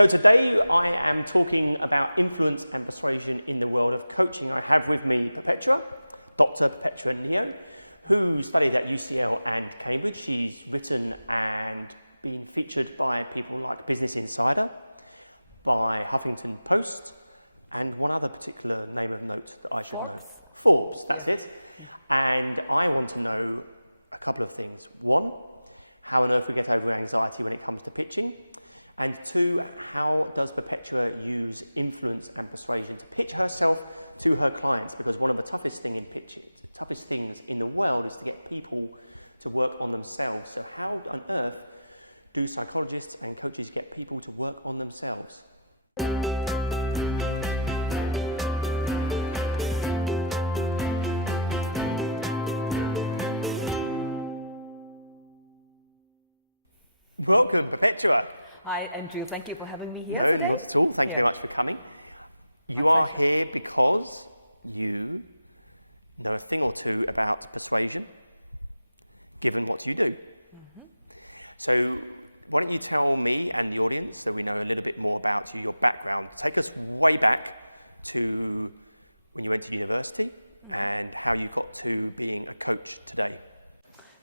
So today I am talking about influence and persuasion in the world of coaching. I have with me Perpetua, Dr Perpetua Neo, who studied at UCL and Cambridge. She's written and been featured by people like Business Insider, by Huffington Post, and one other particular name of note. Forbes. Forbes, that's it. And I want to know a couple of things. One, how on earth we get over anxiety when it comes to pitching. And two, how does Perpetua use influence and persuasion to pitch herself to her clients? Because one of the toughest things in pitching, toughest things in the world is to get people to work on themselves. So how on earth do psychologists and coaches get people to work on themselves? Welcome, Perpetua. Hi, Andrew. Thank you for having me here today. Thank you very much for coming. You are here because you know a thing or two about persuasion, given what you do. So, why don't you tell me and the audience, so we know a little bit more about you, your background. Take us way back to when you went to university and how you got to being a coach today.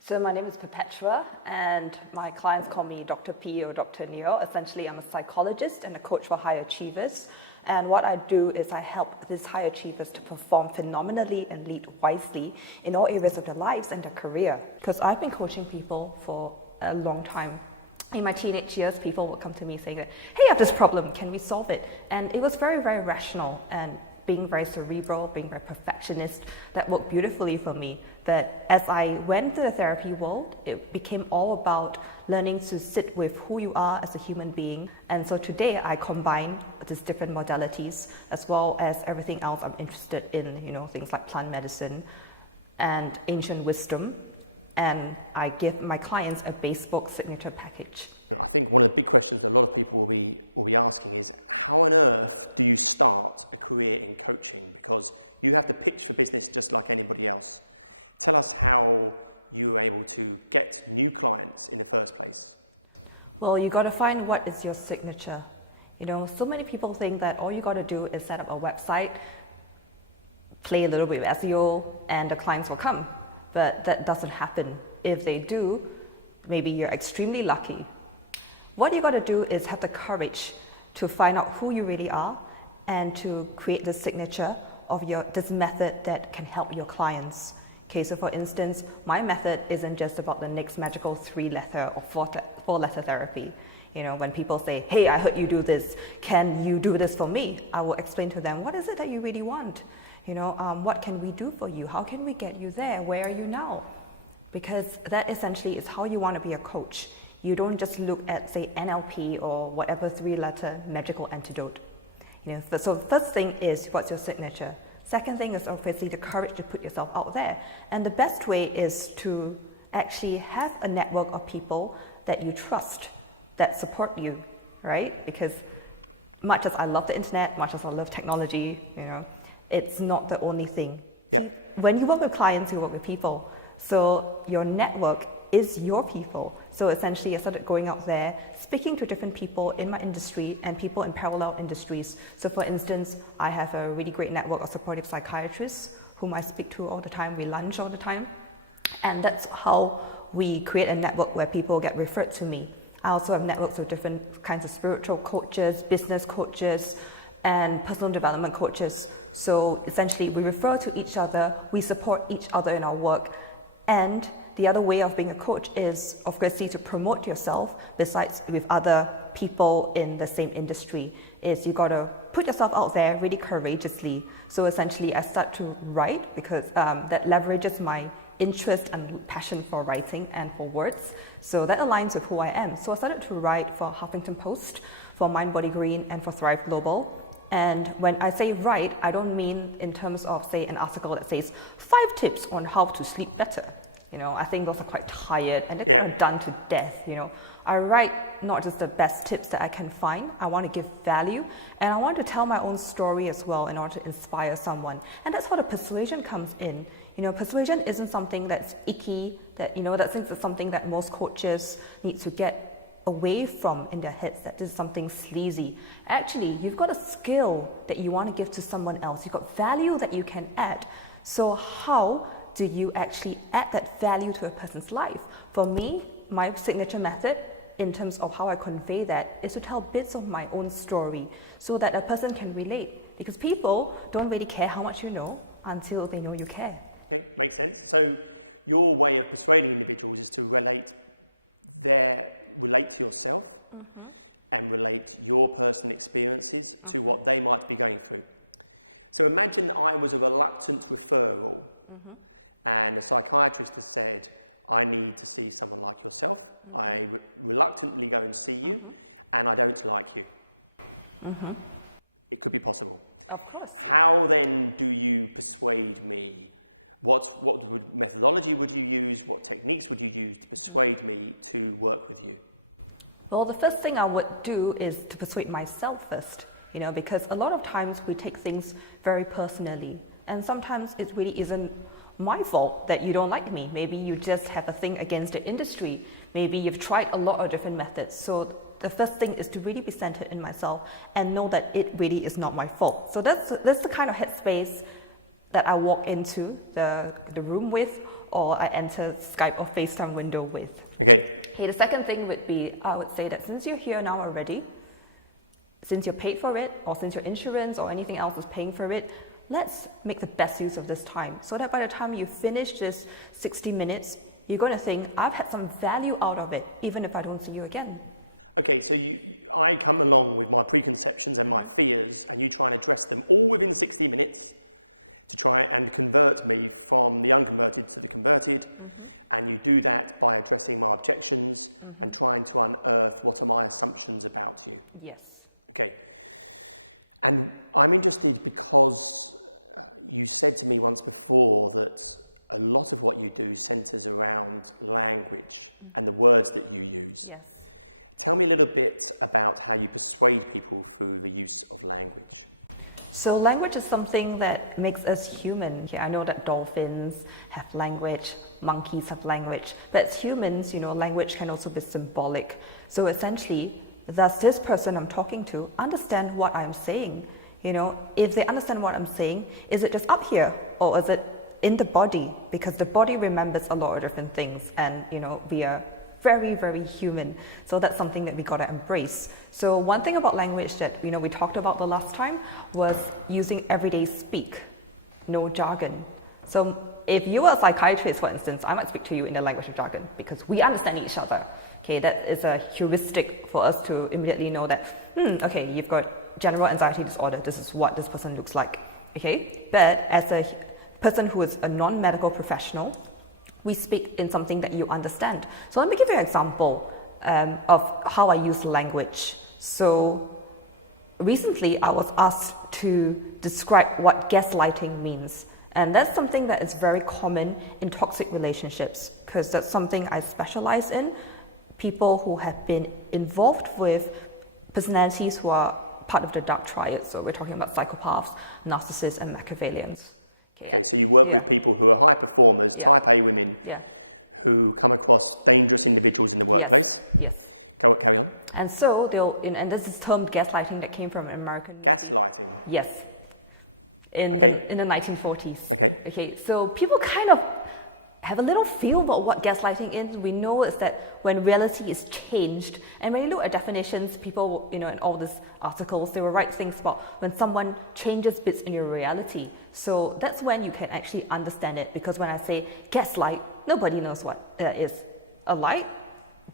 So my name is Perpetua, and my clients call me Dr. P or Dr. Neo. Essentially, I'm a psychologist and a coach for high achievers. And what I do is I help these high achievers to perform phenomenally and lead wisely in all areas of their lives and their career. Because I've been coaching people for a long time. In my teenage years, people would come to me saying that, hey, I have this problem, can we solve it? And it was very, very rational and being very cerebral, being very perfectionist, that worked beautifully for me. That as I went through the therapy world, it became all about learning to sit with who you are as a human being. And so today I combine these different modalities as well as everything else I'm interested in, things like plant medicine and ancient wisdom. And I give my clients a bespoke signature package. I think one of the big questions a lot of people will be asking is, how on earth do you start a career in coaching? Because you have to pitch the business just like anybody else. Tell us how you were able to get new clients in the first place. Well, you got to find what is your signature. So many people think that all you got to do is set up a website, play a little bit of SEO, and the clients will come. But that doesn't happen. If they do, maybe you're extremely lucky. What you got to do is have the courage to find out who you really are and to create the signature of this method that can help your clients. Okay, so for instance, my method isn't just about the next magical 3-letter or 4-letter therapy. When people say, hey, I heard you do this, can you do this for me? I will explain to them, what is it that you really want? What can we do for you? How can we get you there? Where are you now? Because that essentially is how you want to be a coach. You don't just look at, say, NLP or whatever 3-letter magical antidote. So the first thing is, what's your signature? Second thing is obviously the courage to put yourself out there. And the best way is to actually have a network of people that you trust, that support you, right? Because much as I love the internet, much as I love technology, it's not the only thing. When you work with clients, you work with people. So your network is your people. So essentially, I started going out there, speaking to different people in my industry and people in parallel industries. So for instance, I have a really great network of supportive psychiatrists whom I speak to all the time. We lunch all the time. And that's how we create a network where people get referred to me. I also have networks of different kinds of spiritual coaches, business coaches, and personal development coaches. So essentially, we refer to each other, we support each other in our work. And the other way of being a coach is, of course, to promote yourself, besides with other people in the same industry, is you got to put yourself out there really courageously. So essentially, I start to write because that leverages my interest and passion for writing and for words. So that aligns with who I am. So I started to write for Huffington Post, for Mind Body Green, and for Thrive Global. And when I say write, I don't mean in terms of, say, an article that says 5 tips on how to sleep better. I think those are quite tired and they're kind of done to death. I write not just the best tips that I can find. I want to give value, and I want to tell my own story as well in order to inspire someone. And that's how the persuasion comes in. Persuasion isn't something that's icky, that, that is something that most coaches need to get away from in their heads that this is something sleazy. Actually, you've got a skill that you want to give to someone else. You've got value that you can add. So how do you actually add that value to a person's life? For me, my signature method in terms of how I convey that is to tell bits of my own story so that a person can relate. Because people don't really care how much you know until they know you care. Okay, makes sense. So your way of persuading individuals is to relate to yourself and relate your personal experiences to what they might be going through. So imagine I was a reluctant referral and a psychiatrist has said, I need to see someone like yourself. I reluctantly go and see you and I don't like you. It could be possible. Of course. How then do you persuade me? What methodology would you use? What techniques would you use to persuade me to work with you? Well, the first thing I would do is to persuade myself first, because a lot of times we take things very personally. And sometimes it really isn't my fault that you don't like me. Maybe you just have a thing against the industry. Maybe you've tried a lot of different methods. So the first thing is to really be centered in myself and know that it really is not my fault. So that's the kind of headspace that I walk into the room with, or I enter Skype or FaceTime window with. Okay, the second thing would be, I would say that since you're here now already, since you're paid for it, or since your insurance or anything else is paying for it, let's make the best use of this time so that by the time you finish this 60 minutes, you're going to think, I've had some value out of it, even if I don't see you again. Okay, so I come along with my preconceptions and my fears, and you try and address them all within 60 minutes to try and convert me from the unconverted to the converted, and you do that by addressing my objections and trying to unearth what are my assumptions about you. Yes. Okay. And I'm interested because you said to me once before that a lot of what you do centres around language and the words that you use. Yes. Tell me a little bit about how you persuade people through the use of language. So language is something that makes us human. I know that dolphins have language, monkeys have language, but as humans, language can also be symbolic. So essentially, does this person I'm talking to understand what I'm saying? If they understand what I'm saying, is it just up here or is it in the body? Because the body remembers a lot of different things, and we are very, very human. So that's something that we got to embrace. So one thing about language that we talked about the last time was using everyday speak, no jargon. So if you are a psychiatrist, for instance, I might speak to you in the language of jargon because we understand each other. Okay, that is a heuristic for us to immediately know that, okay, you've got general anxiety disorder. This is what this person looks like. Okay, but as a person who is a non-medical professional, we speak in something that you understand. So let me give you an example of how I use language. So recently I was asked to describe what gaslighting means. And that's something that is very common in toxic relationships because that's something I specialize in. People who have been involved with personalities who are part of the dark triad. So we're talking about psychopaths, narcissists, and Machiavellians. Okay, so you work with people who are high performers, type A women, who come across dangerous individuals in the workplace. Yes. Okay. And so and this is termed gaslighting that came from an American movie. Yes. In the 1940s. Okay, so people kind of have a little feel about what gaslighting is. We know is that when reality is changed, and when you look at definitions, people, in all these articles, they will write things about when someone changes bits in your reality. So that's when you can actually understand it, because when I say gaslight, nobody knows what that is. A light?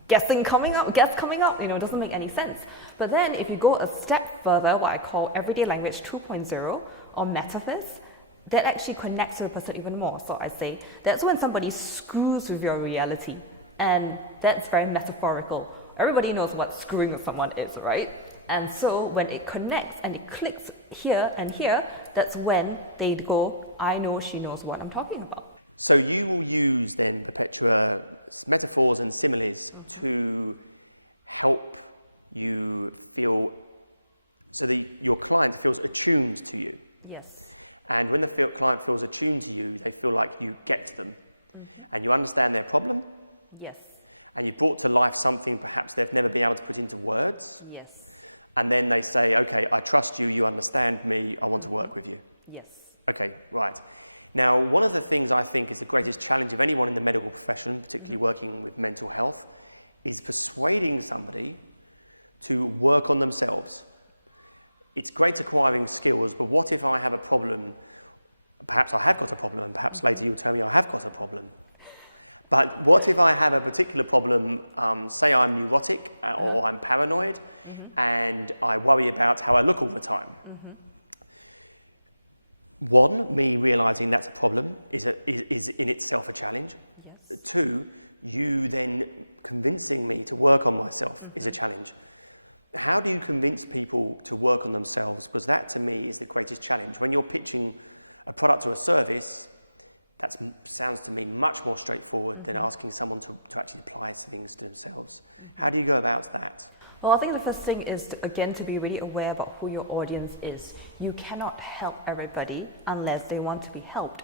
Gas coming up, doesn't make any sense. But then if you go a step further, what I call everyday language 2.0 or metaphors, that actually connects to the person even more. So I say, that's when somebody screws with your reality. And that's very metaphorical. Everybody knows what screwing with someone is, right? And so when it connects and it clicks here and here, that's when they go, I know she knows what I'm talking about. So you will use then Perpetua metaphors and similes to help you feel, so that your client feels attuned to you. Yes. And when the client feels attuned to you, they feel like you get them and you understand their problem. Yes. and you brought to life something perhaps they've never been able to put into words. Yes. And then they say, okay, I trust you, you understand me, I want to work with you. Yes. Okay, right. Now, one of the things I think is the greatest challenge of anyone in the medical profession, particularly working with mental health, is persuading somebody to work on themselves. It's great acquiring skills, but what if I have a problem? Perhaps I have got a problem, perhaps as you tell me I have got a problem. But what if I have a particular problem, say I'm neurotic or I'm paranoid, and I worry about how I look all the time? One, me realising that's a problem is in itself a challenge. Yes. Two, you then convincing them to work on themselves is a challenge. How do you convince people to work on themselves? Because that to me is the greatest challenge. When you're pitching a product or a service, that sounds to me much more straightforward than asking someone to actually apply things to themselves. How do you go about that? Well, I think the first thing is, to be really aware about who your audience is. You cannot help everybody unless they want to be helped,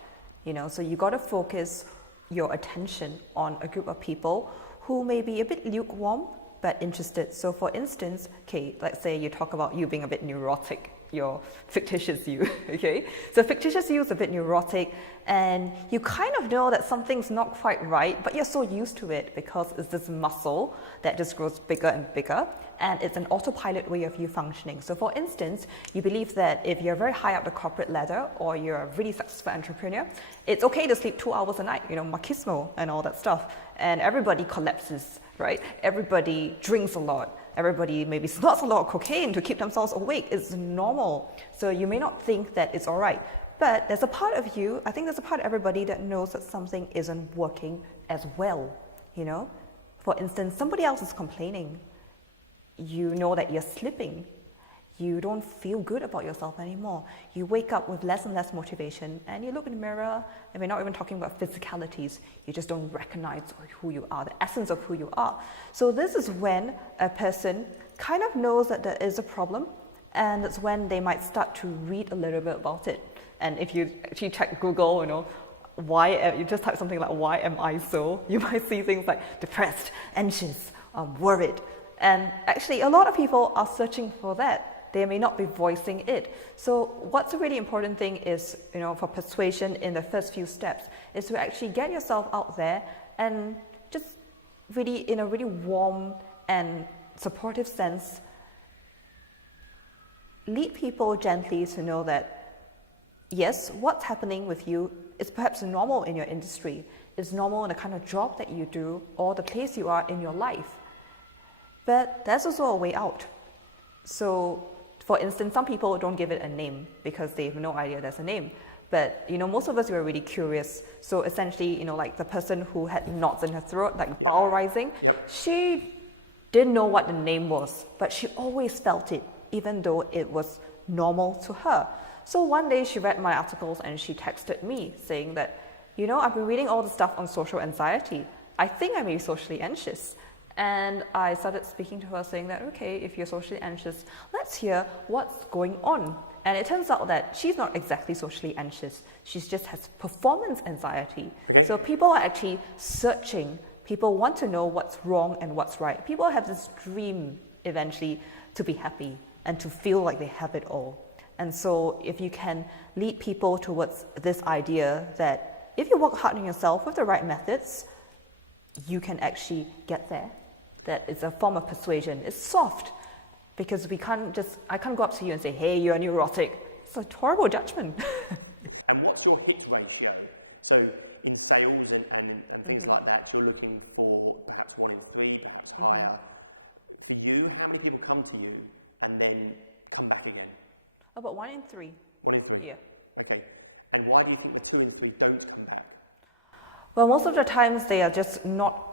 so you got to focus your attention on a group of people who may be a bit lukewarm but interested. So for instance, okay, let's say you talk about you being a bit neurotic, your fictitious you, okay? So fictitious you is a bit neurotic, and you kind of know that something's not quite right, but you're so used to it because it's this muscle that just grows bigger and bigger, and it's an autopilot way of you functioning. So for instance, you believe that if you're very high up the corporate ladder or you're a really successful entrepreneur, it's okay to sleep 2 hours a night, machismo and all that stuff, and everybody collapses, right? Everybody drinks a lot. Everybody maybe snorts a lot of cocaine to keep themselves awake. It's normal. So you may not think that it's all right. But there's a part of you, I think there's a part of everybody that knows that something isn't working as well, For instance, somebody else is complaining. You know that you're slipping. You don't feel good about yourself anymore. You wake up with less and less motivation, and you look in the mirror, and we're not even talking about physicalities. You just don't recognize who you are, the essence of who you are. So this is when a person kind of knows that there is a problem, and it's when they might start to read a little bit about it. And if you actually check Google, you just type something like, why am I so? You might see things like depressed, anxious, worried. And actually, a lot of people are searching for that. They may not be voicing it. So what's a really important thing is, for persuasion in the first few steps, is to actually get yourself out there and just really, in a really warm and supportive sense, lead people gently to know that, yes, what's happening with you is perhaps normal in your industry. It's normal in the kind of job that you do or the place you are in your life. But there's also a way out. So, for instance, some people don't give it a name because they have no idea there's a name. But, most of us were really curious. So essentially, like the person who had knots in her throat, like bowel rising, she didn't know what the name was, but she always felt it, even though it was normal to her. So one day she read my articles and she texted me saying that, I've been reading all the stuff on social anxiety. I think I may be socially anxious. And I started speaking to her saying that, okay, if you're socially anxious, let's hear what's going on. And it turns out that she's not exactly socially anxious. She just has performance anxiety. Okay. So people are actually searching. People want to know what's wrong and what's right. People have this dream eventually to be happy and to feel like they have it all. And so if you can lead people towards this idea that if you work hard on yourself with the right methods, you can actually get there. That is a form of persuasion. It's soft because I can't go up to you and say, hey, you're neurotic. It's a horrible judgment. And what's your hit ratio? So in sales and things like that, you're looking for perhaps 1 in 3, perhaps higher. For you, how many people come to you and then come back again? About 1 in 3. 1 in 3? Yeah. Okay. And why do you think the 2 and 3 don't come back? Well, most of the times they are just not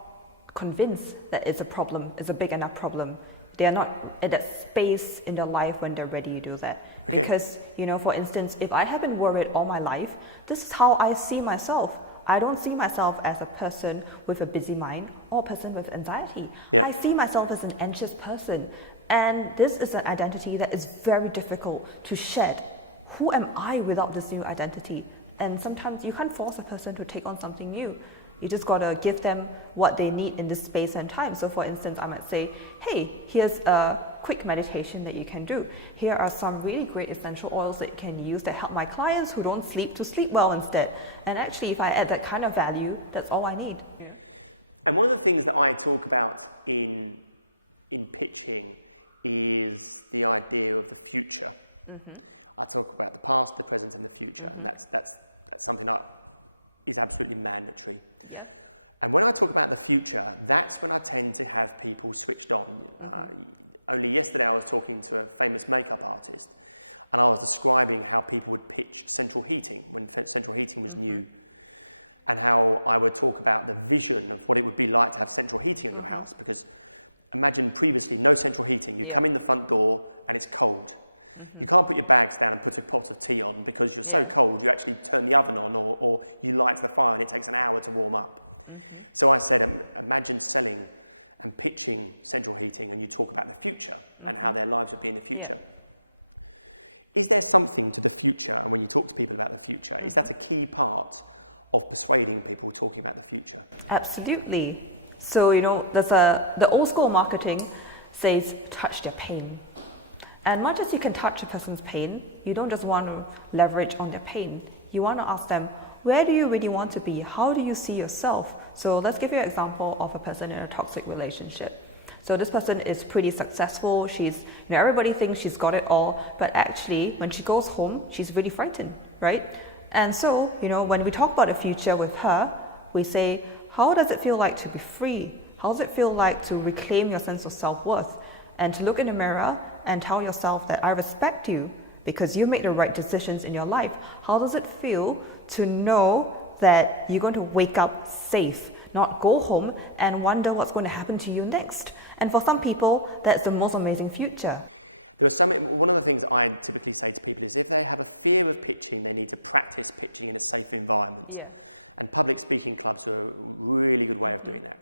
convinced that it's a problem, it's a big enough problem. They are not at that space in their life when they're ready to do that. Because, for instance, if I have been worried all my life, this is how I see myself. I don't see myself as a person with a busy mind or a person with anxiety. Yeah. I see myself as an anxious person. And this is an identity that is very difficult to shed. Who am I without this new identity? And sometimes you can't force a person to take on something new. You just got to give them what they need in this space and time. So for instance, I might say, hey, here's a quick meditation that you can do. Here are some really great essential oils that you can use that help my clients who don't sleep to sleep well instead. And actually, if I add that kind of value, that's all I need. Yeah. And one of the things that I talk about in pitching is the idea of the future. Mm-hmm. I talk about the past, the present, and the future. Mm-hmm. That's something that is absolutely mandatory. Yeah. And when I talk about the future, that's when I tend to have people switched on. Mm-hmm. Only yesterday I was talking to a famous makeup artist, and I was describing how people would pitch central heating when central heating was new, and how I would talk about the vision of what it would be like to have central heating in the house. Because imagine previously no central heating. You come in the front door and it's cold. You can't put your bags down and put a pot of tea on because it's so cold you actually turn the oven on or you light the fire and it takes an hour to warm up. So I said, imagine selling and pitching central heating when you talk about the future and how their lives would be in the future. Is there something to the future when you talk to people about the future? Is that a key part of persuading people talking about the future? Absolutely. So, there's the old school marketing says touch their pain. And much as you can touch a person's pain, you don't just want to leverage on their pain. You want to ask them, where do you really want to be? How do you see yourself? So let's give you an example of a person in a toxic relationship. So this person is pretty successful. She's, everybody thinks she's got it all, but actually when she goes home, she's really frightened, right? And so, when we talk about the future with her, we say, how does it feel like to be free? How does it feel like to reclaim your sense of self-worth? And to look in the mirror and tell yourself that I respect you because you made the right decisions in your life. How does it feel to know that you're going to wake up safe, not go home and wonder what's going to happen to you next? And for some people, that's the most amazing future. One of the things I typically say to people is if they have a fear of pitching, they need to practice pitching in a safe environment. Yeah. And public speaking clubs are a really good way of doing that.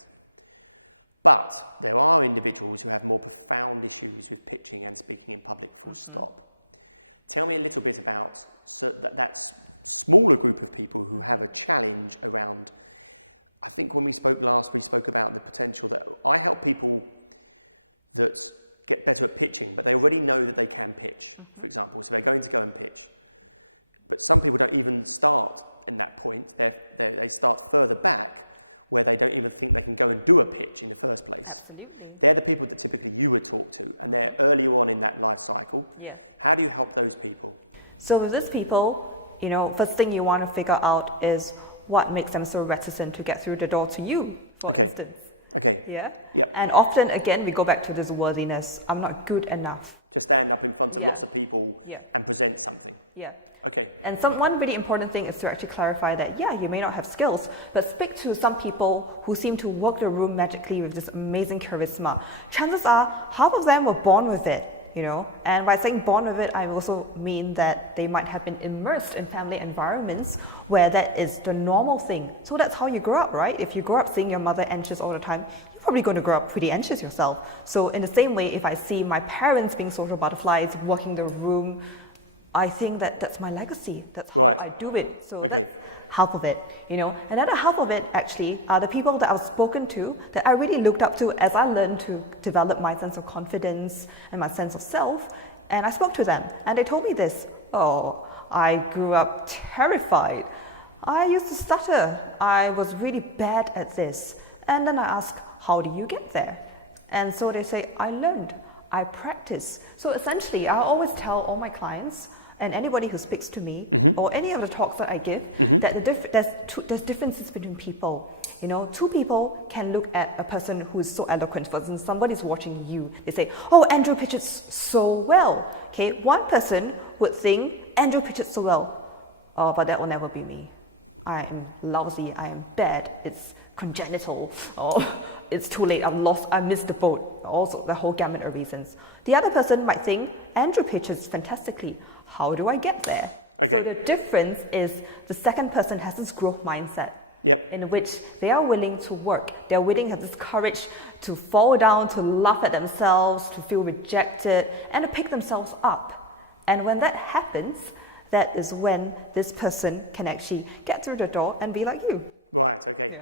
But there are individuals who have more profound issues with pitching and speaking in public. Tell me a little bit about that smaller group of people who have a challenge around. I think when we spoke last, we spoke about the potential that I have people that get better at pitching, but they already know that they can pitch, for example, so they're going to go and pitch. But some people don't even start in that point, they start further back, where they don't even think they can go and do a pitch in the first place. Absolutely. They're the people that typically you would talk to, and they're earlier on in that life cycle. Yeah. How do you help those people? So with these people, first thing you want to figure out is what makes them so reticent to get through the door to you, for instance. Okay. Yeah? And often, again, we go back to this worthiness. I'm not good enough. To stand up in front of lots of people and present something. Yeah. Okay. And one really important thing is to actually clarify that, you may not have skills, but speak to some people who seem to work the room magically with this amazing charisma. Chances are, half of them were born with it, And by saying born with it, I also mean that they might have been immersed in family environments where that is the normal thing. So that's how you grow up, right? If you grow up seeing your mother anxious all the time, you're probably going to grow up pretty anxious yourself. So in the same way, if I see my parents being social butterflies, working the room, I think that that's my legacy. That's how I do it. So that's half of it, Another half of it actually are the people that I've spoken to that I really looked up to as I learned to develop my sense of confidence and my sense of self. And I spoke to them and they told me this, I grew up terrified. I used to stutter. I was really bad at this. And then I asked, how do you get there? And so they say, I learned, I practice. So essentially, I always tell all my clients and anybody who speaks to me or any of the talks that I give that there's differences between people. Two people can look at a person who is so eloquent. For instance, somebody's watching you. They say, Andrew pitches so well. Okay, one person would think, Andrew pitches so well. But that will never be me. I am lousy, I am bad, it's congenital, it's too late, I missed the boat, also the whole gamut of reasons. The other person might think, Andrew pitches fantastically, how do I get there? So the difference is the second person has this growth mindset in which they are willing to work, they're willing to have this courage to fall down, to laugh at themselves, to feel rejected, and to pick themselves up. And when that happens, that is when this person can actually get through the door and be like you. Right, okay.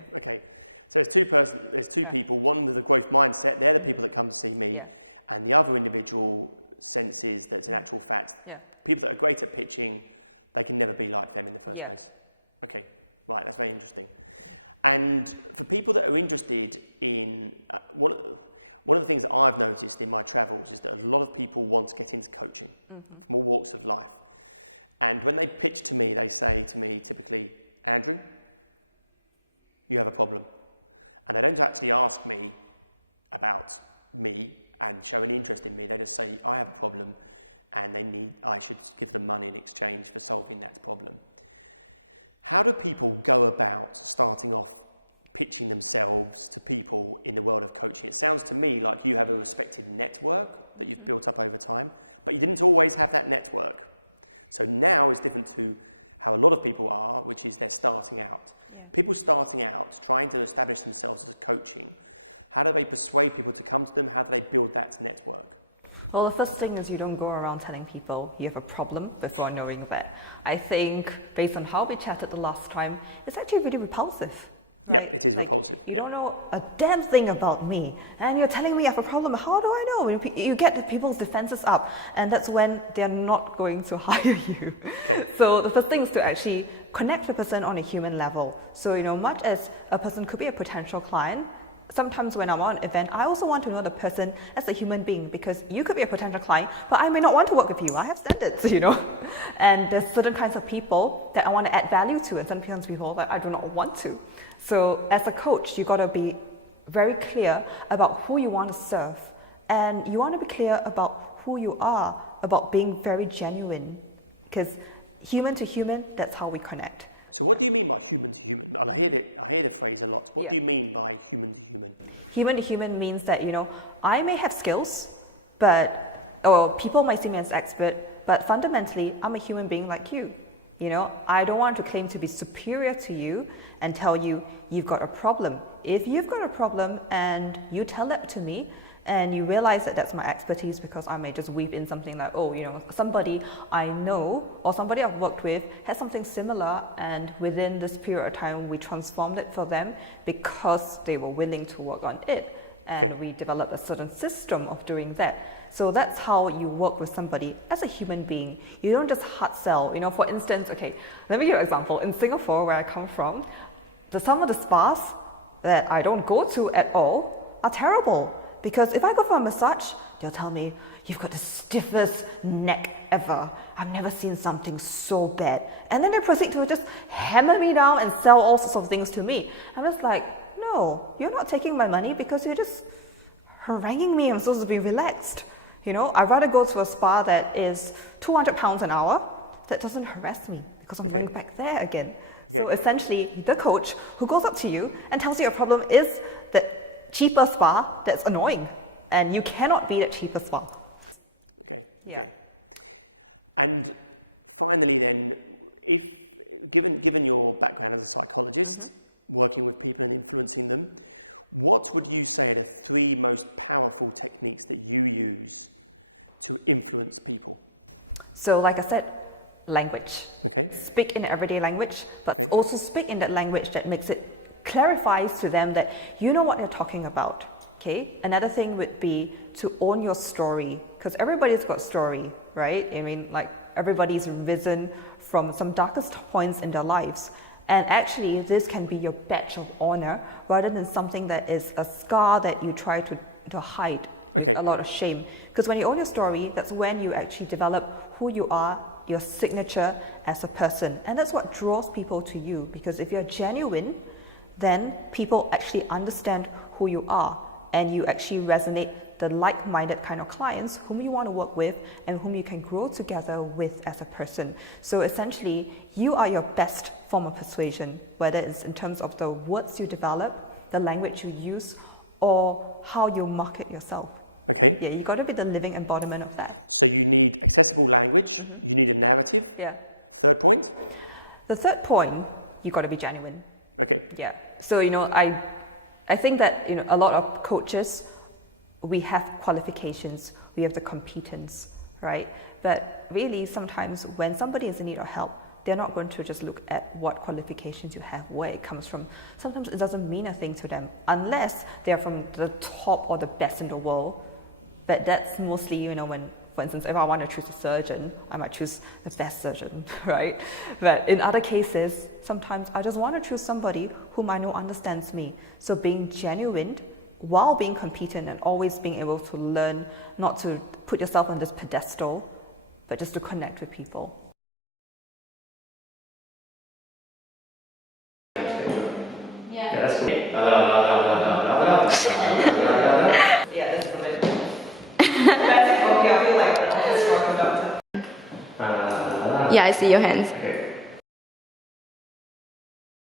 So it's two people, one with a growth mindset, they're the people that come to see me, and the other individual sense is there's an actual fact. People that are great at pitching, they can never be like them. Okay, right, that's very interesting. And the people that are interested in, one of the things that I've noticed in my travels is that a lot of people want to get into coaching, more walks of life. And when they pitch to me, they say to me, Andrew, you have a problem. And they don't actually ask me about me and show an interest in me. They just say, I have a problem, and then I should give them money in exchange for solving that problem. How do people go about starting off pitching themselves to people in the world of coaching? It sounds to me like you have a respective network that you've built up over time, but you didn't always have that network. So now it's given to how a lot of people are, which is they're starting out. People starting out, trying to establish themselves as coaching, how do they persuade people to come to them? How do they build that network? Well, the first thing is you don't go around telling people you have a problem before knowing that. I think, based on how we chatted the last time, it's actually really repulsive, right? Like, you don't know a damn thing about me, and you're telling me I have a problem. How do I know? You get the people's defenses up, and that's when they're not going to hire you. So the first thing is to actually connect the person on a human level. So, much as a person could be a potential client, sometimes when I'm on an event, I also want to know the person as a human being, because you could be a potential client, but I may not want to work with you. I have standards, And there's certain kinds of people that I want to add value to, and certain kinds of people that I do not want to. So as a coach, you got to be very clear about who you want to serve. And you want to be clear about who you are, about being very genuine. Because human to human, that's how we connect. So what do you mean by human to human? I hear the phrase a lot. What do you mean by human to human? Human to human means that, I may have skills, or people might see me as expert, but fundamentally, I'm a human being like you. I don't want to claim to be superior to you and tell you you've got a problem. If you've got a problem and you tell that to me, and you realize that that's my expertise, because I may just weave in something like, somebody I know or somebody I've worked with has something similar, and within this period of time we transformed it for them because they were willing to work on it, and we developed a certain system of doing that. So that's how you work with somebody as a human being. You don't just hard sell. For instance, let me give you an example. In Singapore, where I come from, some of the spas that I don't go to at all are terrible. Because if I go for a massage, they'll tell me, you've got the stiffest neck ever. I've never seen something so bad. And then they proceed to just hammer me down and sell all sorts of things to me. I'm just like, no, you're not taking my money because you're just haranguing me. I'm supposed to be relaxed. I'd rather go to a spa that is £200 an hour that doesn't harass me, because I'm going back there again. So essentially, the coach who goes up to you and tells you your problem is the cheaper spa that's annoying, and you cannot beat a cheaper spa. And finally, then, given your background as a psychologist, working with people and influencing them, what would you say are the 3 most powerful techniques that you use to influence people? So, like I said, language. Speak in everyday language, but also speak in that language that makes it clarifies to them that you know what they're talking about. Another thing would be to own your story, because everybody's got story, right? Everybody's risen from some darkest points in their lives, and actually this can be your badge of honor rather than something that is a scar that you try to hide with a lot of shame. Because when you own your story, that's when you actually develop who you are, your signature as a person, and that's what draws people to you. Because if you're genuine, then people actually understand who you are, and you actually resonate the like-minded kind of clients whom you want to work with and whom you can grow together with as a person. So essentially, you are your best form of persuasion, whether it's in terms of the words you develop, the language you use, or how you market yourself. You got to be the living embodiment of that. So you need sensible language, you need a narrative. Third point? The third point, you got to be genuine. So, I think that, a lot of coaches, we have qualifications, we have the competence, right? But really, sometimes when somebody is in need of help, they're not going to just look at what qualifications you have, where it comes from. Sometimes it doesn't mean a thing to them unless they're from the top or the best in the world. But that's mostly, when, for instance, if I want to choose a surgeon, I might choose the best surgeon, right? But in other cases, sometimes I just want to choose somebody whom I know understands me. So being genuine while being competent and always being able to learn, not to put yourself on this pedestal, but just to connect with people. Yeah, that's cool. Yeah, that's brilliant. Okay, I feel like the orchestra conductor. Yeah, I see your hands.